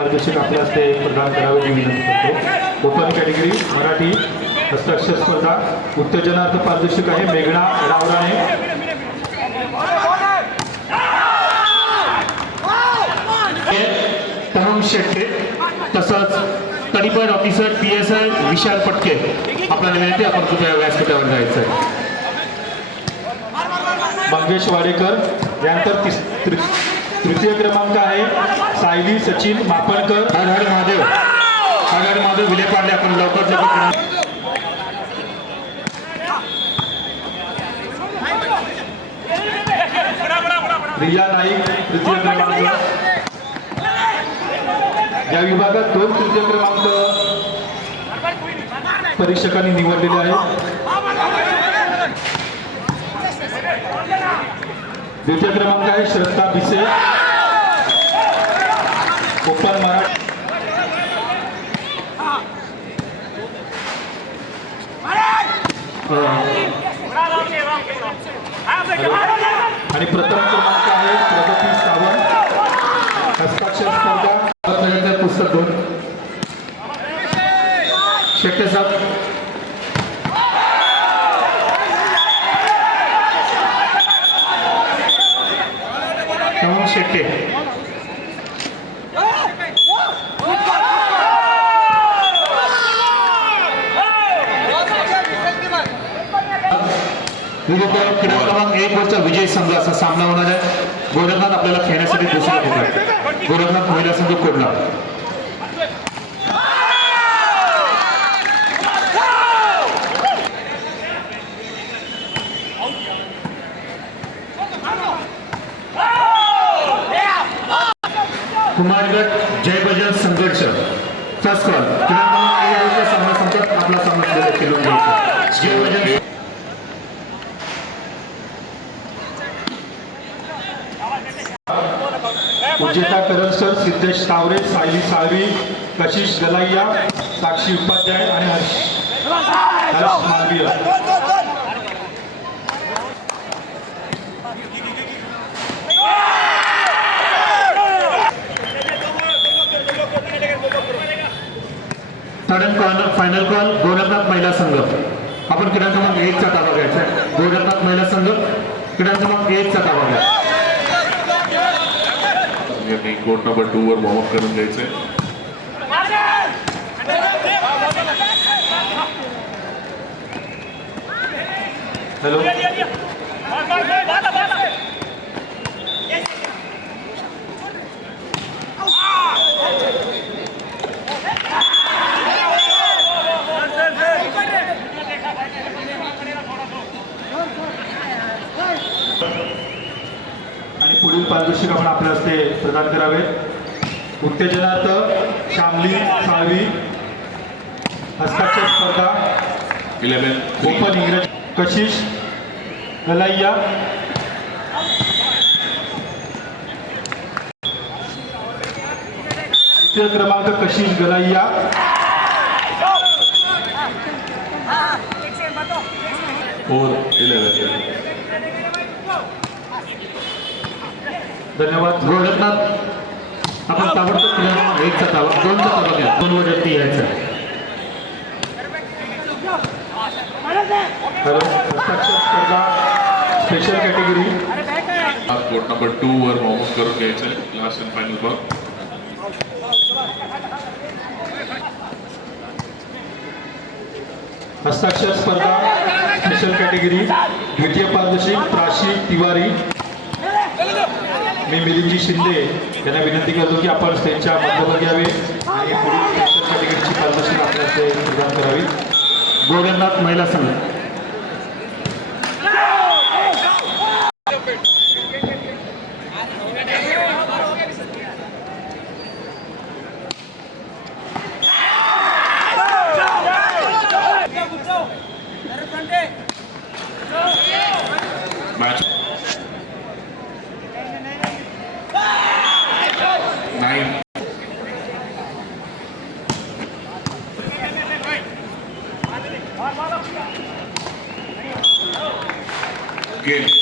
पारितोषिक आपल्या हस्ते प्रदान करावे ही विनंती करतो। ओपन कॅटेगरी मराठी हस्ताक्षर स्पर्धा उत्तेजनार्थ पारितोषिक आहे मेघना रावराणे। तरुण शेट्टे तसंच तडीपार ऑफिसर PSI विशाल पटके आपल्याला विनंती आपण कृपया व्यासपीठावर जायचं आहे। मंगेश वाडेकर यानंतर तृतीय क्रमांक आहे सायली सचिन मापणकर। हर हर महादेव, हर हर महादेव विले पांडे आपण लवकर रिया नाईक तृतीय क्रमांक। या विभागात 2 तृतीय क्रमांक परीक्षकांनी निवडलेले आहेत। द्वितीय क्रमांक आहे श्रद्धा भिसे ओपन मराठी। आणि प्रथम क्रमांक आहे प्रगती सावंत हस्ताक्षर स्पर्धा पुस्तक 2 शेट्टे साहेब। तरुण शेट्टे विरुद्ध क्रीडा क्रमांक 1 वरचा विजय संघ असा सामना होणार आहे। गोरखनाथ आपल्याला खेळण्यासाठी दुसरा आहे। गोरखनाथ महिला संघ कोडला कुमारगड जय बजरंग संघर्ष फर्स्ट कॉल क्रीडा क्रमांक 1 वरचा सामना संपत आपला सामना खेळून घ्यायचा। जय बजरंग उजेता करंजकर सिद्धेश तावरे सायली साळवी कशिश गलाइया साक्षी उपाध्याय आणि Harsh Malviya. Third corner final call Gorakhnath महिला संघ आपण क्रीडा क्रमांक 1 चा ताबा घ्यायचा आहे। गोरखनाथ महिला संघ क्रीडा क्रमांक 1 चा ताबा घ्या। कोर्ट नंबर 2 वर वॉर्म अप करून घ्यायचंय। हॅलो आणि पुढील पारितोषिक आपण आपल्या हस्ते प्रदान करावे। उत्तेजनार्थ श्यामली साळवी हस्ताक्षर स्पर्धा 11 ओपन इंग्रजी कशिश गलाइया। तृतीय क्रमांक कशिश गलाइया। और 11 धन्यवाद। गोरखनाथ आपण ताबडतोब क्रीडा क्रमांक 1 चा ताबा 2 चा ताबा घ्या। 2 वरती यायचं। हॅलो हस्ताक्षर स्पर्धा स्पेशल कॅटेगरी कोर्ट नंबर 2 वर वॉर्म अप करून घ्यायचंय। लास्ट अँड फायनल बॉल हस्ताक्षर स्पर्धा स्पेशल कॅटेगरी द्वितीय पारितोषिक प्राशी तिवारी। मी मिलिंदजी शिंदे यांना विनंती करतो की आपण स्टेजच्या मध्यभागी यावे आणि पुढील स्पेशल कॅटेगरीची पारितोषिक आपल्याला प्रदान करावी। गोरखनाथ महिला संघ match 9 game